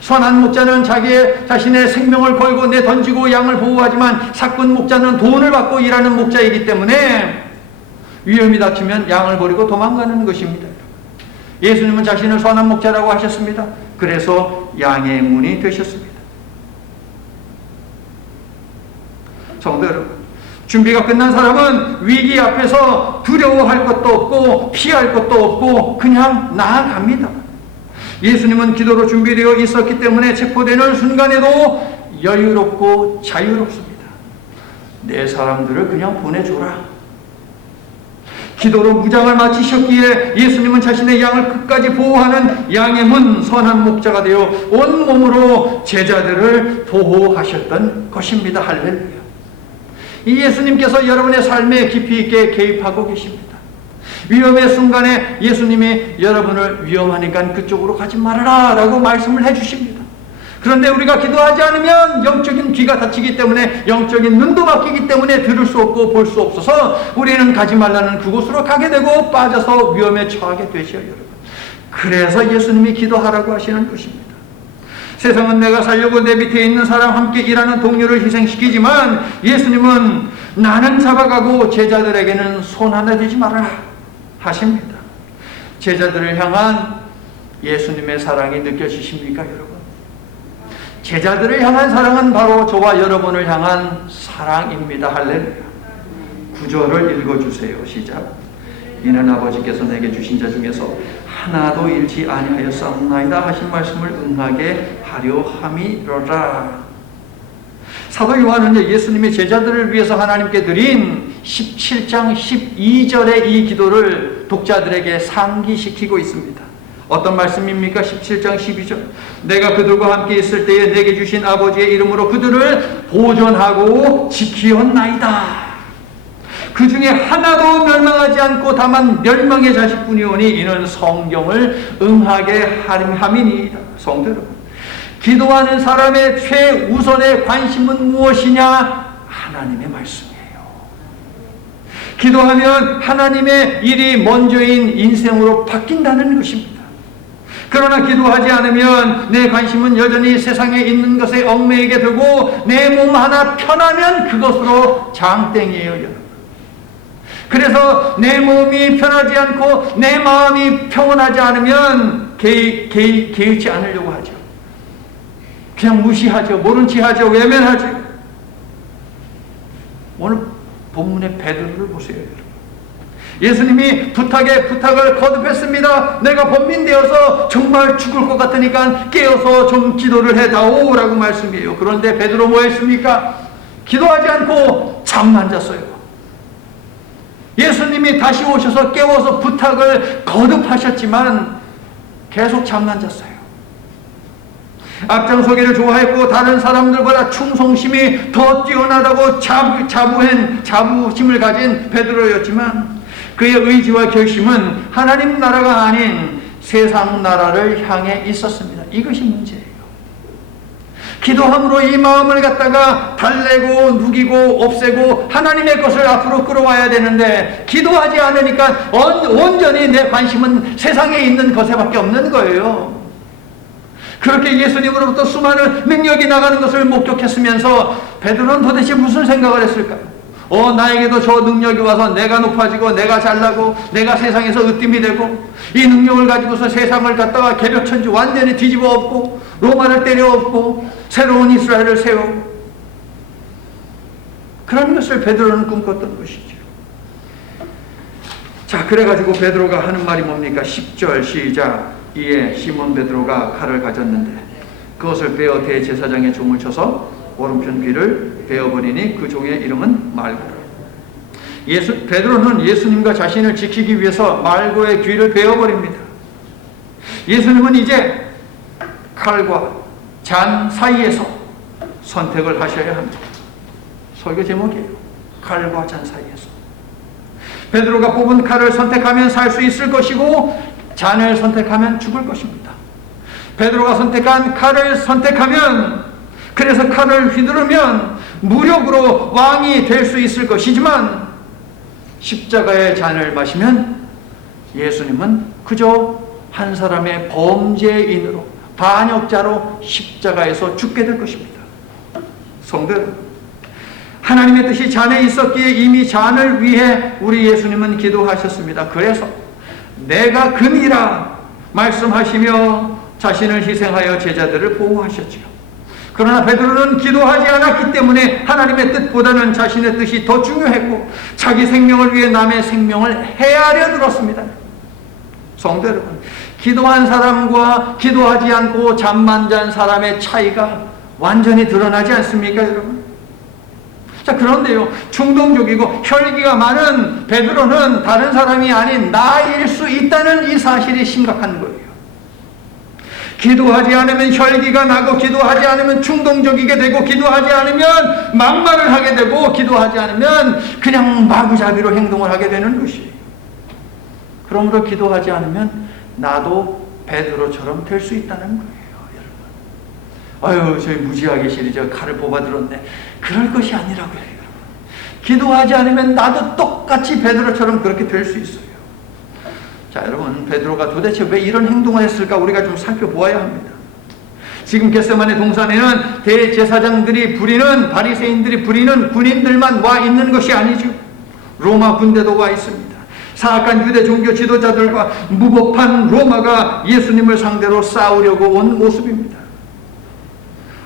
선한 목자는 자신의 생명을 걸고 내던지고 양을 보호하지만 사꾼 목자는 돈을 받고 일하는 목자이기 때문에 위험이 닥치면 양을 버리고 도망가는 것입니다. 예수님은 자신을 선한 목자라고 하셨습니다. 그래서 양의 문이 되셨습니다. 성도 여러분, 준비가 끝난 사람은 위기 앞에서 두려워할 것도 없고 피할 것도 없고 그냥 나아갑니다. 예수님은 기도로 준비되어 있었기 때문에 체포되는 순간에도 여유롭고 자유롭습니다. 내 사람들을 그냥 보내줘라. 기도로 무장을 마치셨기에 예수님은 자신의 양을 끝까지 보호하는 양의 문, 선한 목자가 되어 온몸으로 제자들을 보호하셨던 것입니다. 할렐루야. 이 예수님께서 여러분의 삶에 깊이 있게 개입하고 계십니다. 위험의 순간에 예수님이 여러분을 위험하니까 그쪽으로 가지 말아라 라고 말씀을 해주십니다. 그런데 우리가 기도하지 않으면 영적인 귀가 닫히기 때문에, 영적인 눈도 막히기 때문에 들을 수 없고 볼 수 없어서 우리는 가지 말라는 그곳으로 가게 되고 빠져서 위험에 처하게 되죠, 여러분. 그래서 예수님이 기도하라고 하시는 것입니다. 세상은 내가 살려고 내 밑에 있는 사람, 함께 일하는 동료를 희생시키지만 예수님은 나는 잡아가고 제자들에게는 손 하나 대지 말아라 하십니다. 제자들을 향한 예수님의 사랑이 느껴지십니까, 여러분? 제자들을 향한 사랑은 바로 저와 여러분을 향한 사랑입니다. 할렐루야. 9절을 읽어주세요. 시작. 이는 아버지께서 내게 주신 자 중에서 하나도 잃지 아니하였사옵나이다 하신 말씀을 응하게 하려 함이로라. 사도 요한은 예수님의 제자들을 위해서 하나님께 드린 17장 12절의 이 기도를 독자들에게 상기시키고 있습니다. 어떤 말씀입니까? 17장 12절. 내가 그들과 함께 있을 때에 내게 주신 아버지의 이름으로 그들을 보존하고 지키었나이다. 그 중에 하나도 멸망하지 않고 다만 멸망의 자식뿐이오니 이는 성경을 응하게 함이니이다. 성도 여러분, 기도하는 사람의 최우선의 관심은 무엇이냐? 하나님의 말씀이에요. 기도하면 하나님의 일이 먼저인 인생으로 바뀐다는 것입니다. 그러나 기도하지 않으면 내 관심은 여전히 세상에 있는 것에 얽매이게 되고 내 몸 하나 편하면 그것으로 장땡이에요, 여러분. 그래서 내 몸이 편하지 않고 내 마음이 평온하지 않으면 개의치 않으려고 하죠. 그냥 무시하죠. 모른 체 하죠. 외면하죠. 오늘 본문의 베드로를 보세요, 여러분. 예수님이 부탁을 거듭했습니다. 내가 범민되어서 정말 죽을 것 같으니까 깨어서 좀 기도를 해다오 라고 말씀이에요. 그런데 베드로 뭐 했습니까? 기도하지 않고 잠만 잤어요. 예수님이 다시 오셔서 깨워서 부탁을 거듭하셨지만 계속 잠만 잤어요. 앞장서기를 좋아했고 다른 사람들보다 충성심이 더 뛰어나다고 자부심을 가진 베드로였지만 그의 의지와 결심은 하나님 나라가 아닌 세상 나라를 향해 있었습니다. 이것이 문제예요. 기도함으로 이 마음을 갖다가 달래고 누기고 없애고 하나님의 것을 앞으로 끌어와야 되는데 기도하지 않으니까 온전히 내 관심은 세상에 있는 것에밖에 없는 거예요. 그렇게 예수님으로부터 수많은 능력이 나가는 것을 목격했으면서 베드로는 도대체 무슨 생각을 했을까요? 나에게도 저 능력이 와서 내가 높아지고 내가 잘나고 내가 세상에서 으뜸이 되고 이 능력을 가지고서 세상을 갖다가 개벽천지 완전히 뒤집어 엎고 로마를 때려 엎고 새로운 이스라엘을 세우고 그런 것을 베드로는 꿈꿨던 것이죠. 자, 그래가지고 베드로가 하는 말이 뭡니까? 10절 시작. 이에 시몬 베드로가 칼을 가졌는데 그것을 베어 대제사장의 종을 쳐서 오른편 귀를 베어버리니 그 종의 이름은 말고라. 베드로는 예수님과 자신을 지키기 위해서 말고의 귀를 베어버립니다. 예수님은 이제 칼과 잔 사이에서 선택을 하셔야 합니다. 설교 제목이에요. 칼과 잔 사이에서. 베드로가 뽑은 칼을 선택하면 살 수 있을 것이고 잔을 선택하면 죽을 것입니다. 베드로가 선택한 칼을 선택하면, 그래서 칼을 휘두르면 무력으로 왕이 될 수 있을 것이지만 십자가의 잔을 마시면 예수님은 그저 한 사람의 범죄인으로 반역자로 십자가에서 죽게 될 것입니다. 성도 여러분, 하나님의 뜻이 잔에 있었기에 이미 잔을 위해 우리 예수님은 기도하셨습니다. 그래서 내가 금이라 말씀하시며 자신을 희생하여 제자들을 보호하셨죠. 그러나 베드로는 기도하지 않았기 때문에 하나님의 뜻보다는 자신의 뜻이 더 중요했고 자기 생명을 위해 남의 생명을 헤아려 들었습니다. 성도 여러분, 기도한 사람과 기도하지 않고 잠만 잔 사람의 차이가 완전히 드러나지 않습니까, 여러분? 자, 그런데요, 충동적이고 혈기가 많은 베드로는 다른 사람이 아닌 나일 수 있다는 이 사실이 심각한 거예요. 기도하지 않으면 혈기가 나고 기도하지 않으면 충동적이게 되고 기도하지 않으면 막말을 하게 되고 기도하지 않으면 그냥 마구잡이로 행동을 하게 되는 것이에요. 그러므로 기도하지 않으면 나도 베드로처럼 될 수 있다는 거예요, 여러분. 아유, 저희 무지하게 시리 저 칼을 뽑아들었네. 그럴 것이 아니라고요, 여러분. 기도하지 않으면 나도 똑같이 베드로처럼 그렇게 될 수 있어요. 자, 여러분, 베드로가 도대체 왜 이런 행동을 했을까 우리가 좀 살펴보아야 합니다. 지금 겟세마네 동산에는 대제사장들이 부리는, 바리새인들이 부리는 군인들만 와 있는 것이 아니죠. 로마 군대도 와 있습니다. 사악한 유대 종교 지도자들과 무법한 로마가 예수님을 상대로 싸우려고 온 모습입니다.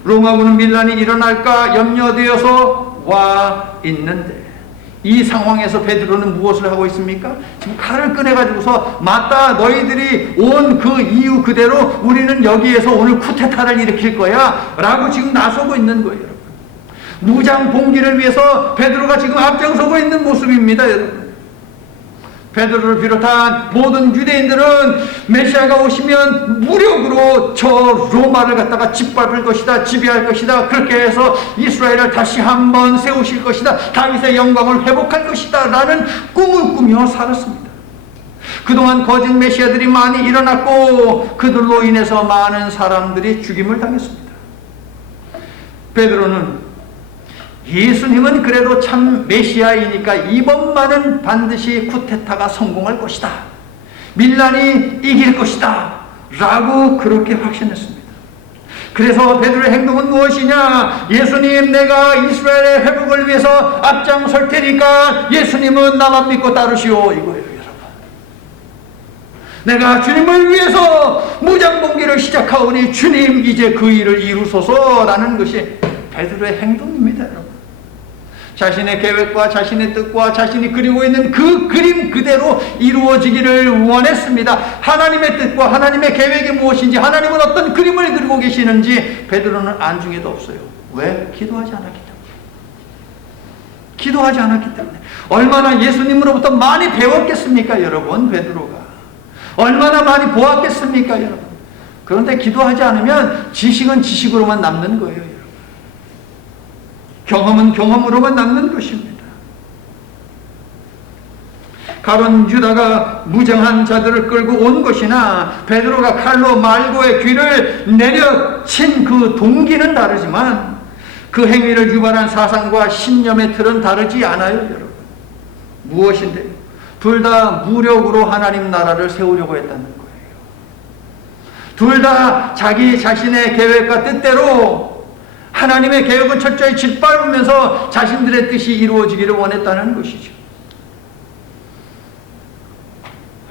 로마군은 밀란이 일어날까 염려되어서 와 있는데, 이 상황에서 베드로는 무엇을 하고 있습니까? 지금 칼을 꺼내가지고서 맞다, 너희들이 온 그 이유 그대로 우리는 여기에서 오늘 쿠데타를 일으킬 거야 라고 지금 나서고 있는 거예요, 여러분. 무장 봉기를 위해서 베드로가 지금 앞장서고 있는 모습입니다, 여러분. 베드로를 비롯한 모든 유대인들은 메시아가 오시면 무력으로 저 로마를 갖다가 짓밟을 것이다, 지배할 것이다, 그렇게 해서 이스라엘을 다시 한번 세우실 것이다, 다윗의 영광을 회복할 것이다 라는 꿈을 꾸며 살았습니다. 그동안 거짓 메시아들이 많이 일어났고 그들로 인해서 많은 사람들이 죽임을 당했습니다. 베드로는 예수님은 그래도 참 메시아이니까 이번만은 반드시 쿠데타가 성공할 것이다, 밀란이 이길 것이다 라고 그렇게 확신했습니다. 그래서 베드로의 행동은 무엇이냐? 예수님, 내가 이스라엘의 회복을 위해서 앞장설 테니까 예수님은 나만 믿고 따르시오, 이거예요, 여러분. 내가 주님을 위해서 무장봉기를 시작하오니 주님 이제 그 일을 이루소서라는 것이 베드로의 행동입니다, 여러분. 자신의 계획과 자신의 뜻과 자신이 그리고 있는 그 그림 그대로 이루어지기를 원했습니다. 하나님의 뜻과 하나님의 계획이 무엇인지, 하나님은 어떤 그림을 그리고 계시는지 베드로는 안중에도 없어요. 왜? 기도하지 않았기 때문에. 기도하지 않았기 때문에. 얼마나 예수님으로부터 많이 배웠겠습니까, 여러분? 베드로가 얼마나 많이 보았겠습니까, 여러분? 그런데 기도하지 않으면 지식은 지식으로만 남는 거예요, 여러분. 경험은 경험으로만 남는 것입니다. 가론 유다가 무장한 자들을 끌고 온 것이나 베드로가 칼로 말고의 귀를 내려친 그 동기는 다르지만 그 행위를 유발한 사상과 신념의 틀은 다르지 않아요, 여러분. 무엇인데요? 둘 다 무력으로 하나님 나라를 세우려고 했다는 거예요. 둘 다 자기 자신의 계획과 뜻대로 하나님의 계획은 철저히 짓밟으면서 자신들의 뜻이 이루어지기를 원했다는 것이죠.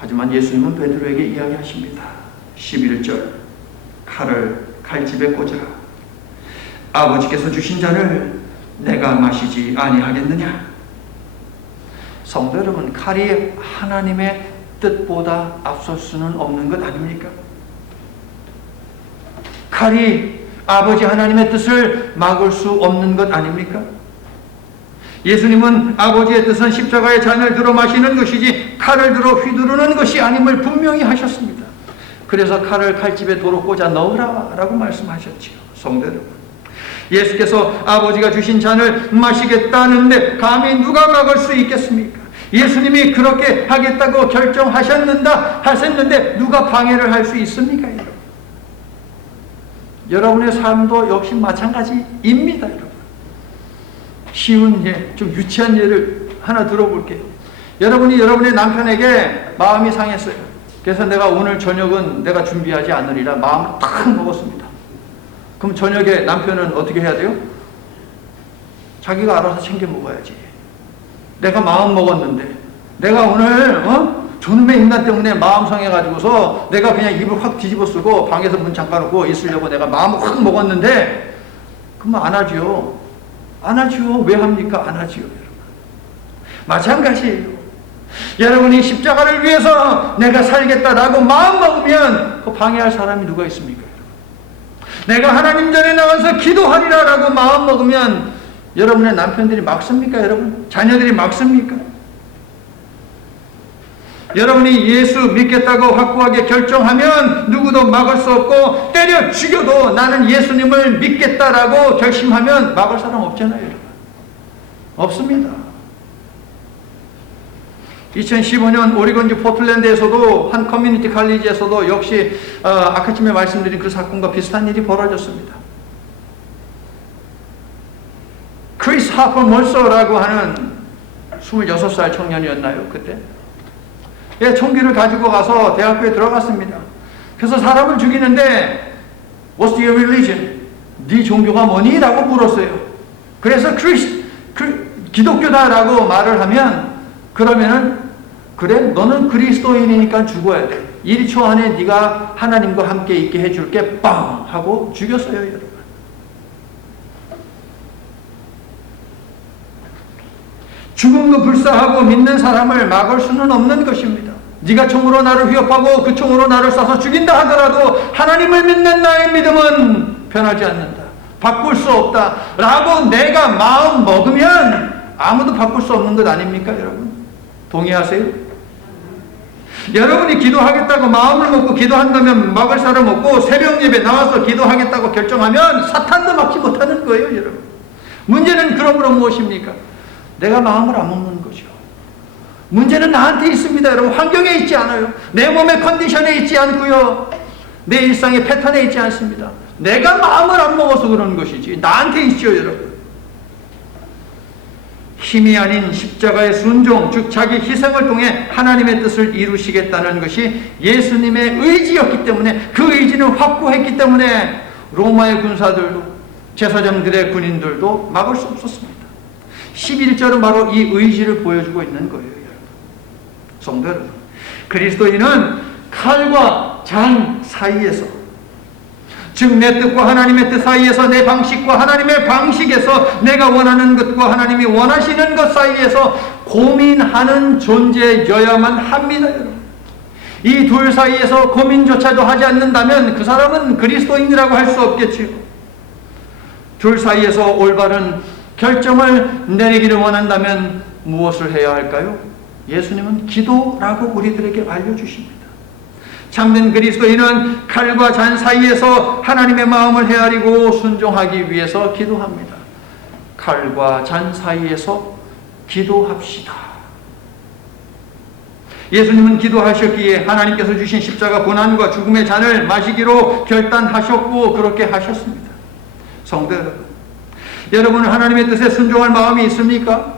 하지만 예수님은 베드로에게 이야기하십니다. 11절, 칼을 칼집에 꽂으라. 아버지께서 주신 잔을 내가 마시지 아니하겠느냐? 성도 여러분, 칼이 하나님의 뜻보다 앞설 수는 없는 것 아닙니까? 칼이 아버지 하나님의 뜻을 막을 수 없는 것 아닙니까? 예수님은 아버지의 뜻은 십자가의 잔을 들어 마시는 것이지 칼을 들어 휘두르는 것이 아님을 분명히 하셨습니다. 그래서 칼을 칼집에 도로 꽂아 넣으라 라고 말씀하셨지요. 성도 여러분, 예수께서 아버지가 주신 잔을 마시겠다는데 감히 누가 막을 수 있겠습니까? 예수님이 그렇게 하겠다고 결정하셨는데 누가 방해를 할 수 있습니까, 여러분? 여러분의 삶도 역시 마찬가지입니다, 여러분. 쉬운 예, 좀 유치한 예를 하나 들어볼게요. 여러분이 여러분의 남편에게 마음이 상했어요. 그래서 내가 오늘 저녁은 내가 준비하지 않으리라 마음을 탁 먹었습니다. 그럼 저녁에 남편은 어떻게 해야 돼요? 자기가 알아서 챙겨 먹어야지. 내가 마음 먹었는데 내가 오늘 저놈의 인간 때문에 마음 상해가지고서 내가 그냥 입을 확 뒤집어 쓰고 방에서 문 잠가놓고 있으려고 내가 마음을 확 먹었는데 그러면 안 하죠. 안 하죠. 왜 합니까? 안 하죠, 여러분. 마찬가지예요. 여러분이 십자가를 위해서 내가 살겠다라고 마음 먹으면 그 방해할 사람이 누가 있습니까? 내가 하나님 전에 나와서 기도하리라라고 마음 먹으면 여러분의 남편들이 막습니까, 여러분? 자녀들이 막습니까? 여러분이 예수 믿겠다고 확고하게 결정하면 누구도 막을 수 없고 때려 죽여도 나는 예수님을 믿겠다라고 결심하면 막을 사람 없잖아요, 여러분. 없습니다. 2015년 오리건주 포틀랜드에서도 한 커뮤니티 칼리지에서도 역시 아까쯤에 말씀드린 그 사건과 비슷한 일이 벌어졌습니다. 크리스토퍼 몰서라고 하는 26살 청년이었나요? 그때? 예, 총기를 가지고 가서 대학교에 들어갔습니다. 그래서 사람을 죽이는데 What's your religion? 네 종교가 뭐니? 라고 물었어요. 그래서 기독교다라고 말을 하면 그러면은 그래 너는 그리스도인이니까 죽어야 돼. 1초 안에 네가 하나님과 함께 있게 해줄게. 빵! 하고 죽였어요, 여러분. 죽음도 불사하고 믿는 사람을 막을 수는 없는 것입니다. 네가 총으로 나를 위협하고 그 총으로 나를 쏴서 죽인다 하더라도 하나님을 믿는 나의 믿음은 변하지 않는다. 바꿀 수 없다. 라고 내가 마음 먹으면 아무도 바꿀 수 없는 것 아닙니까, 여러분? 동의하세요? 여러분이 기도하겠다고 마음을 먹고 기도한다면 막을 사람 없고 새벽 예배 나와서 기도하겠다고 결정하면 사탄도 막지 못하는 거예요, 여러분. 문제는 그러므로 무엇입니까? 내가 마음을 안 먹는 거죠. 문제는 나한테 있습니다, 여러분. 환경에 있지 않아요. 내 몸의 컨디션에 있지 않고요. 내 일상의 패턴에 있지 않습니다. 내가 마음을 안 먹어서 그런 것이지 나한테 있죠, 여러분. 힘이 아닌 십자가의 순종, 즉 자기 희생을 통해 하나님의 뜻을 이루시겠다는 것이 예수님의 의지였기 때문에 그 의지는 확고했기 때문에 로마의 군사들도 제사장들의 군인들도 막을 수 없었습니다. 11절은 바로 이 의지를 보여주고 있는 거예요, 여러분. 성도 여러분, 그리스도인은 칼과 장 사이에서, 즉 내 뜻과 하나님의 뜻 사이에서, 내 방식과 하나님의 방식에서, 내가 원하는 것과 하나님이 원하시는 것 사이에서 고민하는 존재여야만 합니다, 여러분. 이 둘 사이에서 고민조차도 하지 않는다면 그 사람은 그리스도인이라고 할 수 없겠지요. 둘 사이에서 올바른 결정을 내리기를 원한다면 무엇을 해야 할까요? 예수님은 기도라고 우리들에게 알려주십니다. 참된 그리스도인은 칼과 잔 사이에서 하나님의 마음을 헤아리고 순종하기 위해서 기도합니다. 칼과 잔 사이에서 기도합시다. 예수님은 기도하셨기에 하나님께서 주신 십자가 고난과 죽음의 잔을 마시기로 결단하셨고 그렇게 하셨습니다. 성도 여러분, 여러분은 하나님의 뜻에 순종할 마음이 있습니까?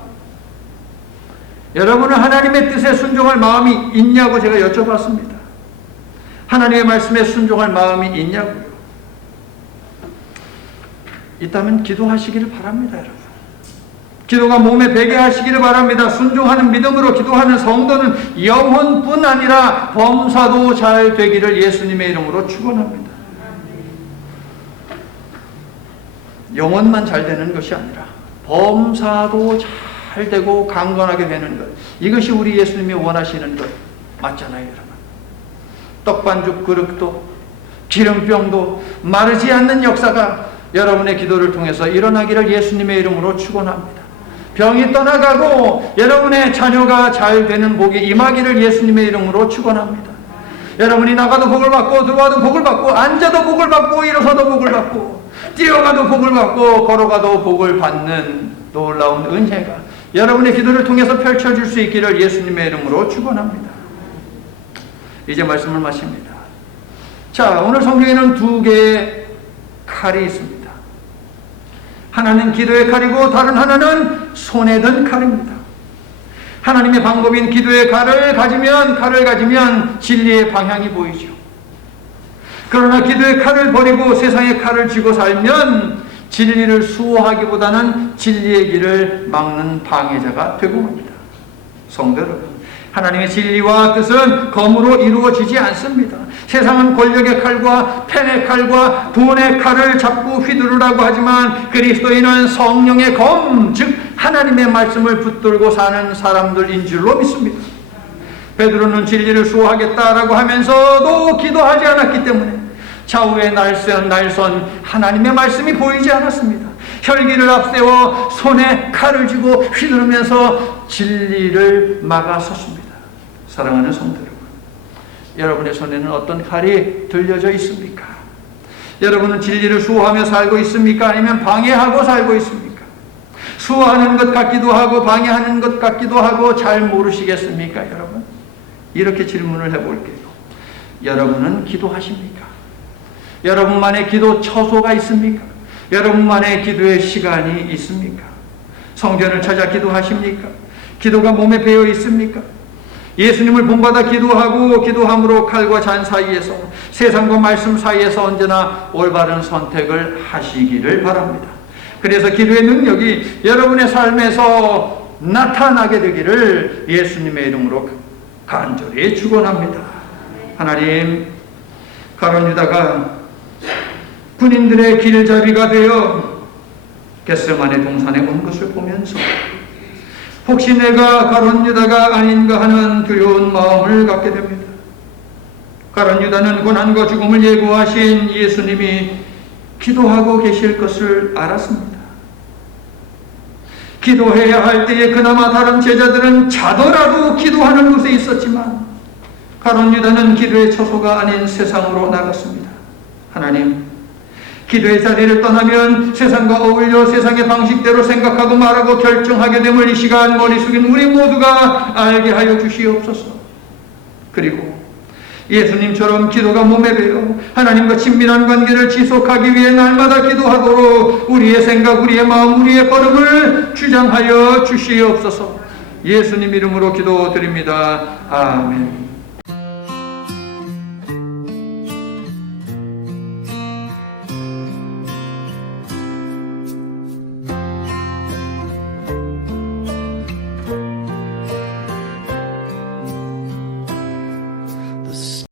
여러분은 하나님의 뜻에 순종할 마음이 있냐고 제가 여쭤봤습니다. 하나님의 말씀에 순종할 마음이 있냐고요? 있다면 기도하시기를 바랍니다, 여러분. 기도가 몸에 배게 하시기를 바랍니다. 순종하는 믿음으로 기도하는 성도는 영혼뿐 아니라 범사도 잘 되기를 예수님의 이름으로 축원합니다. 영혼만 잘 되는 것이 아니라 범사도 잘 되고 강건하게 되는 것, 이것이 우리 예수님이 원하시는 것 맞잖아요, 여러분. 떡반죽 그릇도 기름병도 마르지 않는 역사가 여러분의 기도를 통해서 일어나기를 예수님의 이름으로 축원합니다. 병이 떠나가고 여러분의 자녀가 잘 되는 복이 임하기를 예수님의 이름으로 축원합니다. 여러분이 나가도 복을 받고 들어와도 복을 받고 앉아도 복을 받고 일어서도 복을 받고 뛰어가도 복을 받고 걸어가도 복을 받는 놀라운 은혜가 여러분의 기도를 통해서 펼쳐질 수 있기를 예수님의 이름으로 축원합니다. 이제 말씀을 마칩니다. 자, 오늘 성경에는 두 개의 칼이 있습니다. 하나는 기도의 칼이고 다른 하나는 손에 든 칼입니다. 하나님의 방법인 기도의 칼을 가지면 진리의 방향이 보이죠. 그러나 기도의 칼을 버리고 세상의 칼을 쥐고 살면 진리를 수호하기보다는 진리의 길을 막는 방해자가 되고 맙니다. 성도 여러분, 하나님의 진리와 뜻은 검으로 이루어지지 않습니다. 세상은 권력의 칼과 펜의 칼과 돈의 칼을 잡고 휘두르라고 하지만 그리스도인은 성령의 검, 즉 하나님의 말씀을 붙들고 사는 사람들인 줄로 믿습니다. 베드로는 진리를 수호하겠다라고 하면서도 기도하지 않았기 때문에 좌우에 날선 하나님의 말씀이 보이지 않았습니다. 혈기를 앞세워 손에 칼을 쥐고 휘두르면서 진리를 막아섰습니다. 사랑하는 성도 여러분, 여러분의 손에는 어떤 칼이 들려져 있습니까? 여러분은 진리를 수호하며 살고 있습니까? 아니면 방해하고 살고 있습니까? 수호하는 것 같기도 하고 방해하는 것 같기도 하고 잘 모르시겠습니까, 여러분? 이렇게 질문을 해볼게요. 여러분은 기도하십니까? 여러분만의 기도 처소가 있습니까? 여러분만의 기도의 시간이 있습니까? 성전을 찾아 기도하십니까? 기도가 몸에 배어 있습니까? 예수님을 본받아 기도함으로 칼과 잔 사이에서, 세상과 말씀 사이에서 언제나 올바른 선택을 하시기를 바랍니다. 그래서 기도의 능력이 여러분의 삶에서 나타나게 되기를 예수님의 이름으로 간절히 축원합니다. 하나님, 가룟 유다가 군인들의 길잡이가 되어 겟세마네 동산에 온 것을 보면서 혹시 내가 가룟 유다가 아닌가 하는 두려운 마음을 갖게 됩니다. 가룟 유다는 고난과 죽음을 예고하신 예수님이 기도하고 계실 것을 알았습니다. 기도해야 할 때에 그나마 다른 제자들은 자더라도 기도하는 곳에 있었지만 가룟 유다는 기도의 처소가 아닌 세상으로 나갔습니다. 하나님, 기도의 자리를 떠나면 세상과 어울려 세상의 방식대로 생각하고 말하고 결정하게 됨을 이 시간 머리 숙인 우리 모두가 알게 하여 주시옵소서. 그리고 예수님처럼 기도가 몸에 배어 하나님과 친밀한 관계를 지속하기 위해 날마다 기도하도록 우리의 생각, 우리의 마음, 우리의 걸음을 주장하여 주시옵소서. 예수님 이름으로 기도드립니다. 아멘.